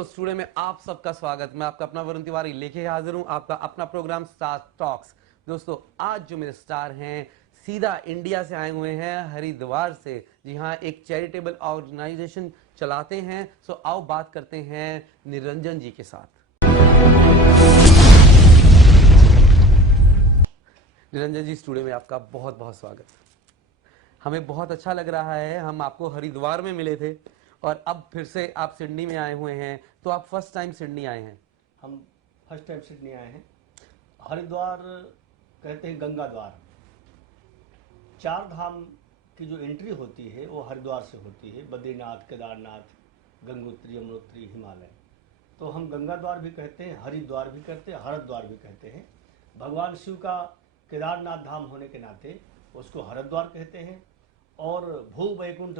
दोस्तों स्टूडियो में आप सबका स्वागत। मैं आपका अपना वरुण तिवारी लेके हाजिर हूं, आपका अपना प्रोग्राम स्टार टॉक्स। दोस्तों आज जो मेरे स्टार हैं सीधा इंडिया से आए हुए हैं, हरिद्वार से। जी हाँ, एक चैरिटेबल ऑर्गेनाइजेशन चलाते हैं। सो आओ बात करते हैं निरंजन जी के साथ। निरंजन जी स्टूडियो में आपका बहुत बहुत स्वागत। हमें बहुत अच्छा लग रहा है, हम आपको हरिद्वार में मिले थे और अब फिर से आप सिडनी में आए हुए हैं। तो आप फर्स्ट टाइम सिडनी आए हैं? हम फर्स्ट टाइम सिडनी आए हैं। हरिद्वार कहते हैं गंगा द्वार। चार धाम की जो एंट्री होती है वो हरिद्वार से होती है, बद्रीनाथ, केदारनाथ, गंगोत्री, यमुनोत्री, हिमालय। तो हम गंगा द्वार भी कहते हैं, हरिद्वार भी कहते हैं, हरद्वार भी कहते हैं। भगवान शिव का केदारनाथ धाम होने के नाते उसको हरिद्वार कहते हैं, और भू वैकुंठ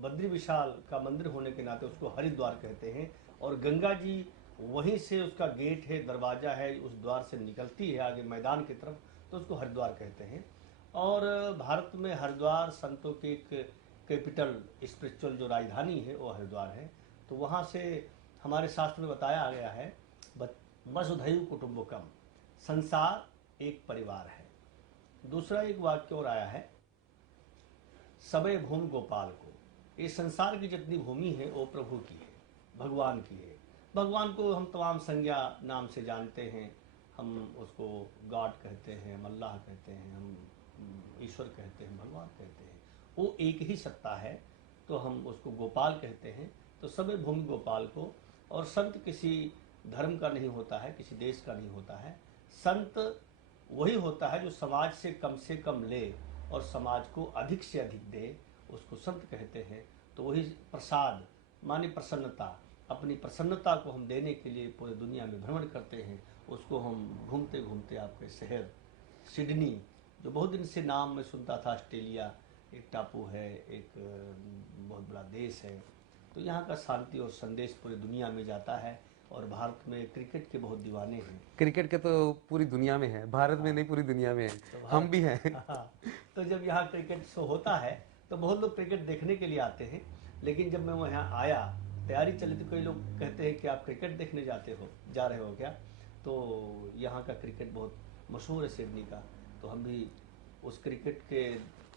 बद्री विशाल का मंदिर होने के नाते उसको हरिद्वार कहते हैं। और गंगा जी वहीं से उसका गेट है, दरवाजा है, उस द्वार से निकलती है आगे मैदान की तरफ, तो उसको हरिद्वार कहते हैं। और भारत में हरिद्वार संतों की एक कैपिटल, स्पिरिचुअल जो राजधानी है वो हरिद्वार है। तो वहाँ से हमारे शास्त्र में बताया गया है, वसुधैव कुटुंबकम, संसार एक परिवार है। दूसरा एक वाक्य और आया है, सबे भूमि गोपाल को। ये संसार की जितनी भूमि है वो प्रभु की है, भगवान की है। भगवान को हम तमाम संज्ञा नाम से जानते हैं। हम उसको गॉड कहते हैं, हम अल्लाह कहते हैं, हम ईश्वर कहते हैं, भगवान कहते हैं। वो एक ही सत्ता है, तो हम उसको गोपाल कहते हैं। तो सबे भूमि गोपाल को। और संत किसी धर्म का नहीं होता है, किसी देश का नहीं होता है। संत वही होता है जो समाज से कम ले और समाज को अधिक से अधिक दे, उसको संत कहते हैं। तो वही प्रसाद मानी प्रसन्नता, अपनी प्रसन्नता को हम देने के लिए पूरी दुनिया में भ्रमण करते हैं। उसको हम घूमते घूमते आपके शहर सिडनी, जो बहुत दिन से नाम में सुनता था, ऑस्ट्रेलिया एक टापू है, एक बहुत बड़ा देश है, तो यहाँ का शांति और संदेश पूरी दुनिया में जाता है। और भारत में क्रिकेट के बहुत दीवाने हैं। क्रिकेट के तो पूरी दुनिया में है, भारत में नहीं पूरी दुनिया में है, तो हम भी हैं। तो जब यहाँ क्रिकेट शो होता है तो बहुत लोग क्रिकेट देखने के लिए आते हैं। लेकिन जब मैं वहाँ आया, तैयारी चली, तो कई लोग कहते हैं कि आप क्रिकेट देखने जा रहे हो क्या? तो यहाँ का क्रिकेट बहुत मशहूर है सिडनी का। तो हम भी उस क्रिकेट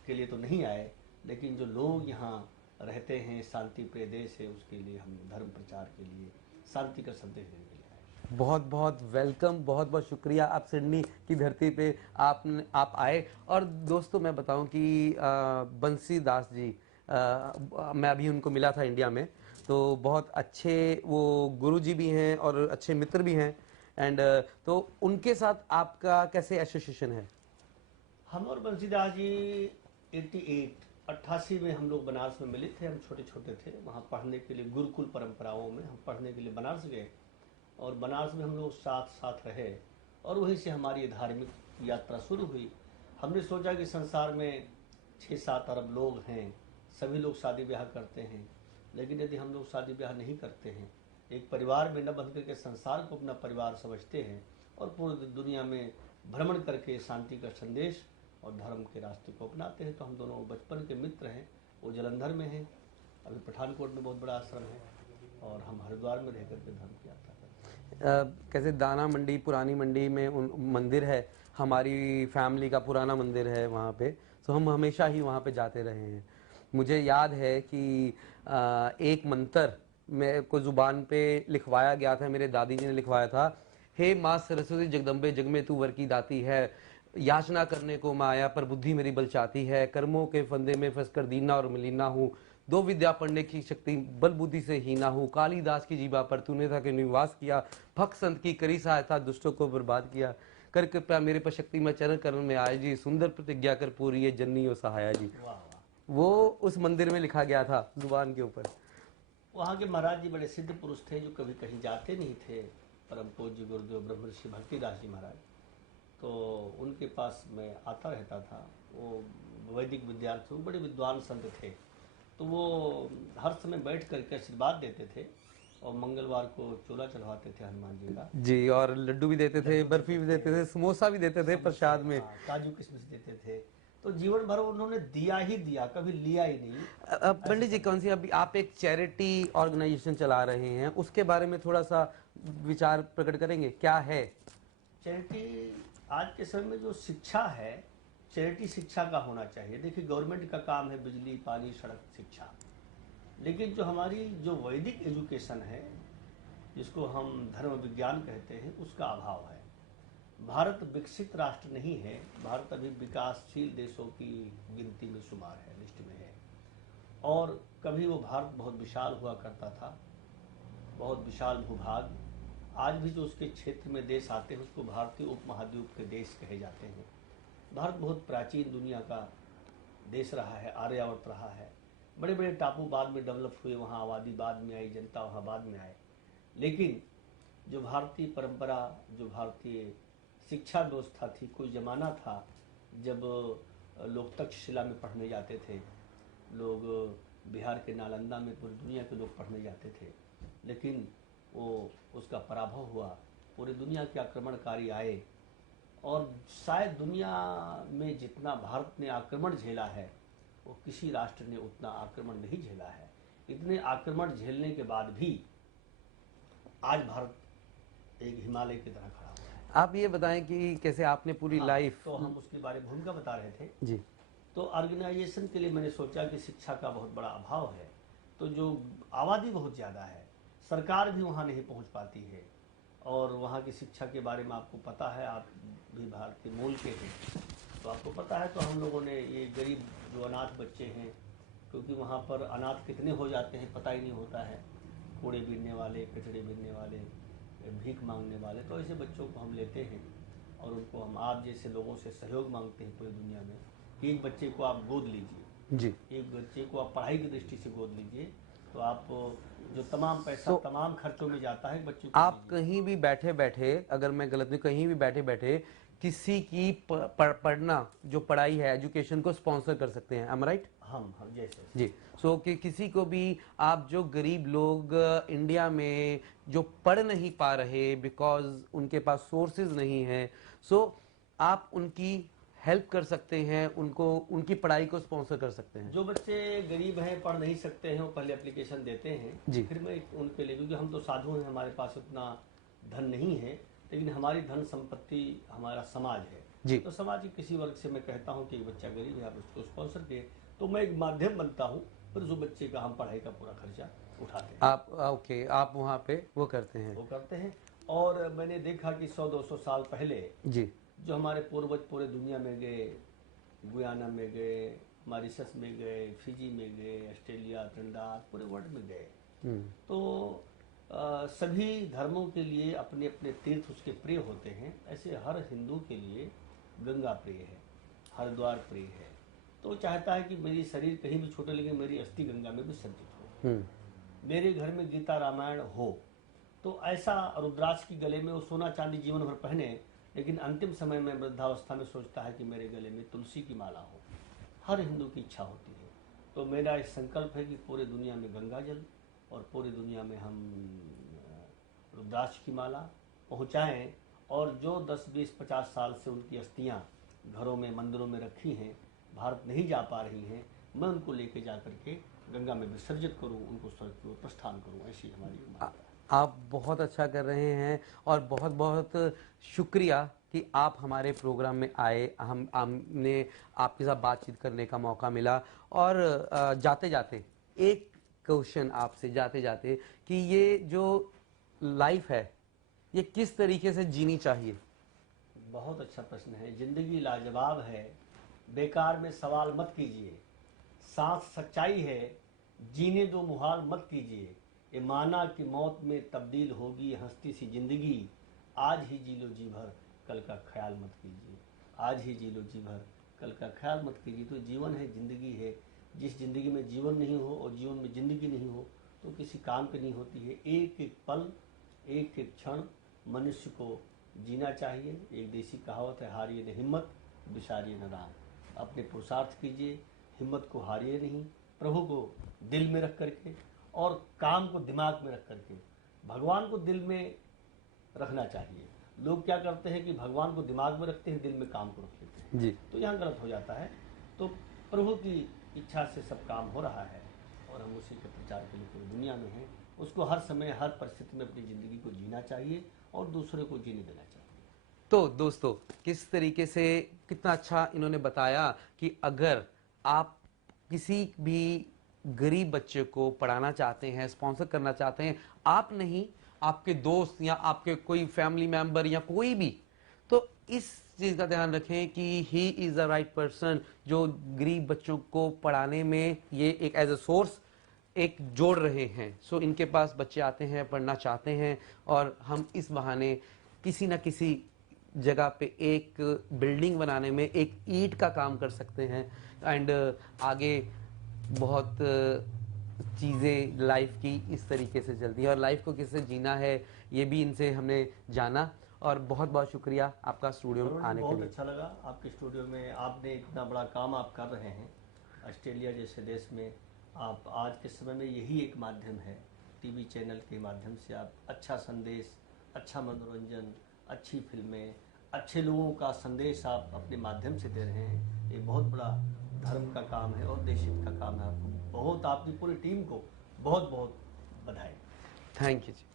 के लिए तो नहीं आए, लेकिन जो लोग यहाँ रहते हैं, शांति प्रिय देश है, उसके लिए हम धर्म प्रचार के लिए, शांति का संदेश देने के लिए आए। बहुत बहुत वेलकम, बहुत बहुत शुक्रिया आप सिडनी की धरती पे आप आए। और दोस्तों मैं बताऊं कि बंसी दास जी, मैं अभी उनको मिला था इंडिया में, तो बहुत अच्छे वो गुरु जी भी हैं और अच्छे मित्र भी हैं। एंड तो उनके साथ आपका कैसे एसोसिएशन है? हम और बंसीदास जी 88 में हम लोग बनारस में मिले थे। हम छोटे छोटे थे, वहाँ पढ़ने के लिए गुरुकुल परंपराओं में हम पढ़ने के लिए बनारस गए, और बनारस में हम लोग साथ साथ रहे, और वहीं से हमारी धार्मिक यात्रा शुरू हुई। हमने सोचा कि संसार में 6-7 अरब लोग हैं, सभी लोग शादी ब्याह करते हैं, लेकिन यदि हम लोग शादी ब्याह नहीं करते हैं, एक परिवार में न बंध करके संसार को अपना परिवार समझते हैं और पूरी दुनिया में भ्रमण करके शांति का संदेश और धर्म के रास्ते को अपनाते हैं, तो हम दोनों बचपन के मित्र हैं। वो जलंधर में हैं, अभी पठानकोट में बहुत बड़ा आश्रम है, और हम हरिद्वार में रह करके धर्म की यात्रा करते हैं। कैसे दाना मंडी, पुरानी मंडी में मंदिर है, हमारी फैमिली का पुराना मंदिर है वहाँ पे, तो हम हमेशा ही वहाँ पे जाते रहे हैं। मुझे याद है कि एक मंत्र मेरे को जुबान पे लिखवाया गया था, मेरे दादी जी ने लिखवाया था, हे माँ सरस्वती जगदम्बे जग में तू वर की दाती है, याचना करने को मैं आया पर बुद्धि मेरी बलचाती है, कर्मों के फंदे में फंसकर दीना और मलिना हूँ, दो विद्या पढ़ने की शक्ति बल बुद्धि से हीना हूँ, कालिदास की जीवा पर तूने था कि निवास किया, भक्त संत की करी सहायता दुष्टों को बर्बाद किया, कर कृपया मेरे पर शक्ति में चरण करण में आए जी, सुंदर प्रतिज्ञा कर पूरी है जननी और सहाया जी। वो उस मंदिर में लिखा गया था जुबान के ऊपर। वहाँ के महाराज जी बड़े सिद्ध पुरुष थे, जो कभी कहीं जाते नहीं थे। परम पूज्य गुरुदेव ब्रह्मर्षि भक्तिदास जी महाराज, तो उनके पास मैं आता रहता था। वो वैदिक विद्यार्थी, वो बड़े विद्वान संत थे, तो वो हर समय बैठ करके आशीर्वाद देते थे, और मंगलवार को चोला चढ़वाते थे हनुमान जी का जी, और लड्डू भी देते थे, बर्फी भी देते थे, समोसा भी देते थे प्रसाद में, काजू किशमिश देते थे। तो जीवन भर उन्होंने दिया ही दिया, कभी लिया ही नहीं। पंडित जी, कौन सी अभी आप एक चैरिटी ऑर्गेनाइजेशन चला रहे हैं, उसके बारे में थोड़ा सा विचार प्रकट करेंगे, क्या है? चैरिटी आज के समय में जो शिक्षा है, चैरिटी शिक्षा का होना चाहिए। देखिए, गवर्नमेंट का काम है बिजली, पानी, सड़क, शिक्षा, लेकिन जो हमारी जो वैदिक एजुकेशन है, जिसको हम धर्म विज्ञान कहते हैं, उसका अभाव है। भारत विकसित राष्ट्र नहीं है, भारत अभी विकासशील देशों की गिनती में शुमार है, लिस्ट में है। और कभी वो भारत बहुत विशाल हुआ करता था, बहुत विशाल भूभाग। आज भी जो उसके क्षेत्र में देश आते हैं उसको भारतीय उपमहाद्वीप के देश कहे जाते हैं। भारत बहुत प्राचीन दुनिया का देश रहा है, आर्यावर्त रहा है। बड़े बड़े टापू बाद में डेवलप हुए, वहाँ आबादी बाद में आई, जनता वहाँ बाद में आए। लेकिन जो भारतीय परंपरा, जो भारतीय शिक्षा व्यवस्था थी, कोई ज़माना था जब लोग तक्षशिला में पढ़ने जाते थे, लोग बिहार के नालंदा में पूरी दुनिया के लोग पढ़ने जाते थे, लेकिन वो उसका पराभव हुआ। पूरी दुनिया के आक्रमणकारी आए और शायद दुनिया में जितना भारत ने आक्रमण झेला है वो किसी राष्ट्र ने उतना आक्रमण नहीं झेला है। इतने आक्रमण झेलने के बाद भी आज भारत एक हिमालय की तरह खड़ा हुआ है। आप ये बताएं कि कैसे आपने पूरी लाइफ। तो हम उसके बारे में भूमिका बता रहे थे जी। तो ऑर्गेनाइजेशन के लिए मैंने सोचा कि शिक्षा का बहुत बड़ा अभाव है, तो जो आबादी बहुत ज़्यादा है, सरकार भी वहाँ नहीं पहुँच पाती है, और वहाँ की शिक्षा के बारे में आपको पता है, आप भी भारतीय मूल के हैं तो आपको पता है। तो हम लोगों ने ये गरीब जो अनाथ बच्चे हैं, क्योंकि वहाँ पर अनाथ कितने हो जाते हैं पता ही नहीं होता है, कूड़े बीनने वाले, कचड़े बीनने वाले, भीख मांगने वाले, तो ऐसे बच्चों को हम लेते हैं और उनको हम आप जैसे लोगों से सहयोग मांगते हैं पूरी दुनिया में कि एक बच्चे को आप गोद लीजिए जी। एक बच्चे को आप पढ़ाई की दृष्टि से गोद लीजिए, तो आप जो तमाम पैसा तमाम खर्चों में जाता है बच्चों को आप कहीं भी बैठे बैठे, अगर मैं गलत नहीं, कहीं भी बैठे बैठे किसी की पढ़ना, जो पढ़ाई है, एजुकेशन को स्पॉन्सर कर सकते हैं। am I right? हम जैसे जी। सो कि किसी को भी आप, जो गरीब लोग इंडिया में जो पढ़ नहीं पा रहे बिकॉज उनके पास सोर्सेज नहीं है, सो आप उनकी हेल्प कर सकते हैं, उनको उनकी पढ़ाई को स्पॉन्सर कर सकते हैं। जो बच्चे गरीब हैं, पढ़ नहीं सकते हैं, वो पहले एप्लीकेशन देते हैं जी। फिर मैं उनके लिए, क्योंकि हम तो साधु हैं, हमारे पास उतना धन नहीं है, लेकिन हमारी धन संपत्ति हमारा समाज है जी। तो समाज के किसी वर्ग से मैं कहता हूँ कि एक बच्चा गरीब है, आप उसको स्पॉन्सर किए, तो मैं एक माध्यम बनता हूँ, फिर उस बच्चे का हम पढ़ाई का पूरा खर्चा उठाते हैं। आप ओके, आप वहाँ पे वो करते हैं। और मैंने देखा कि 100-200 साल पहले जी। जो हमारे पूर्वज पूरे दुनिया में गए, गुयाना में गए, मॉरिशस में गए, फिजी में गए, ऑस्ट्रेलिया, त्रिनिदाद, पूरे वर्ल्ड में गए, तो सभी धर्मों के लिए अपने अपने तीर्थ उसके प्रिय होते हैं। ऐसे हर हिंदू के लिए गंगा प्रिय है, हरिद्वार प्रिय है, तो चाहता है कि मेरी शरीर कहीं भी छोटे लेकिन मेरी अस्थि गंगा में विसर्जित हो, मेरे घर में गीता रामायण हो। तो ऐसा रुद्राक्ष की गले में वो सोना चांदी जीवन भर पहने, लेकिन अंतिम समय में वृद्धावस्था में सोचता है कि मेरे गले में तुलसी की माला हो। हर हिंदू की इच्छा होती है। तो मेरा एक संकल्प है कि पूरे दुनिया में गंगा जल और पूरी दुनिया में हम रुद्राक्ष की माला पहुंचाएं, और जो 10, 20, 50 साल से उनकी अस्थियां घरों में, मंदिरों में रखी हैं, भारत नहीं जा पा रही हैं, मैं उनको लेके जा करके गंगा में विसर्जित करूं, उनको स्वर्ग की ओर प्रस्थान करूं, ऐसी हमारी मांग है। आप बहुत अच्छा कर रहे हैं और बहुत बहुत शुक्रिया कि आप हमारे प्रोग्राम में आए, हमने आपके साथ बातचीत करने का मौका मिला। और जाते जाते एक क्वेश्चन आपसे, जाते जाते, कि ये जो लाइफ है ये किस तरीके से जीनी चाहिए? बहुत अच्छा प्रश्न है। जिंदगी लाजवाब है, बेकार में सवाल मत कीजिए, सांस सच्चाई है, जीने दो मुहाल मत कीजिए, ये माना कि मौत में तब्दील होगी हंसती सी जिंदगी, आज ही जी लो जी भर कल का ख्याल मत कीजिए, आज ही जी लो जी भर कल का ख्याल मत कीजिए। तो जीवन है, जिंदगी है, जिस जिंदगी में जीवन नहीं हो और जीवन में जिंदगी नहीं हो तो किसी काम की नहीं होती है। एक एक पल, एक एक क्षण मनुष्य को जीना चाहिए। एक देसी कहावत है, हारिए न हिम्मत, बिसारिए न राम। अपने पुरुषार्थ कीजिए, हिम्मत को हारिए नहीं, प्रभु को दिल में रख करके और काम को दिमाग में रख करके, भगवान को दिल में रखना चाहिए। लोग क्या करते हैं कि भगवान को दिमाग में रखते हैं, दिल में काम को रख लेते हैं जी। तो यहाँ गलत हो जाता है। तो प्रभु की इच्छा से सब काम हो रहा है और हम उसी के प्रचार के लिए पूरी दुनिया में हैं। उसको हर समय हर परिस्थिति में अपनी ज़िंदगी को जीना चाहिए और दूसरे को जीने देना चाहिए। तो दोस्तों, किस तरीके से कितना अच्छा इन्होंने बताया कि अगर आप किसी भी गरीब बच्चे को पढ़ाना चाहते हैं, स्पॉन्सर करना चाहते हैं, आप नहीं, आपके दोस्त या आपके कोई फैमिली मेंबर या कोई भी, तो इस चीज का ध्यान रखें कि he is the right person जो गरीब बच्चों को पढ़ाने में ये एक एज अ सोर्स एक जोड़ रहे हैं। सो इनके पास बच्चे आते हैं, पढ़ना चाहते हैं, और हम इस बहाने किसी ना किसी जगह पे एक बिल्डिंग बनाने में एक ईंट का काम कर सकते हैं। एंड आगे बहुत चीज़ें लाइफ की इस तरीके से चलती है, और लाइफ को किससे जीना है ये भी इनसे हमने जाना। और बहुत बहुत शुक्रिया आपका स्टूडियो में आने के बहुत लिए। अच्छा लगा आपके स्टूडियो में, आपने इतना बड़ा काम आप कर रहे हैं ऑस्ट्रेलिया जैसे देश में। आप आज के समय में यही एक माध्यम है, टीवी चैनल के माध्यम से आप अच्छा संदेश, अच्छा मनोरंजन, अच्छी फिल्में, अच्छे लोगों का संदेश आप अपने माध्यम से दे रहे हैं। ये बहुत बड़ा धर्म का काम है और देशहित का काम है। आपको बहुत, आपकी पूरी टीम को बहुत बहुत बधाई। Thank you ji.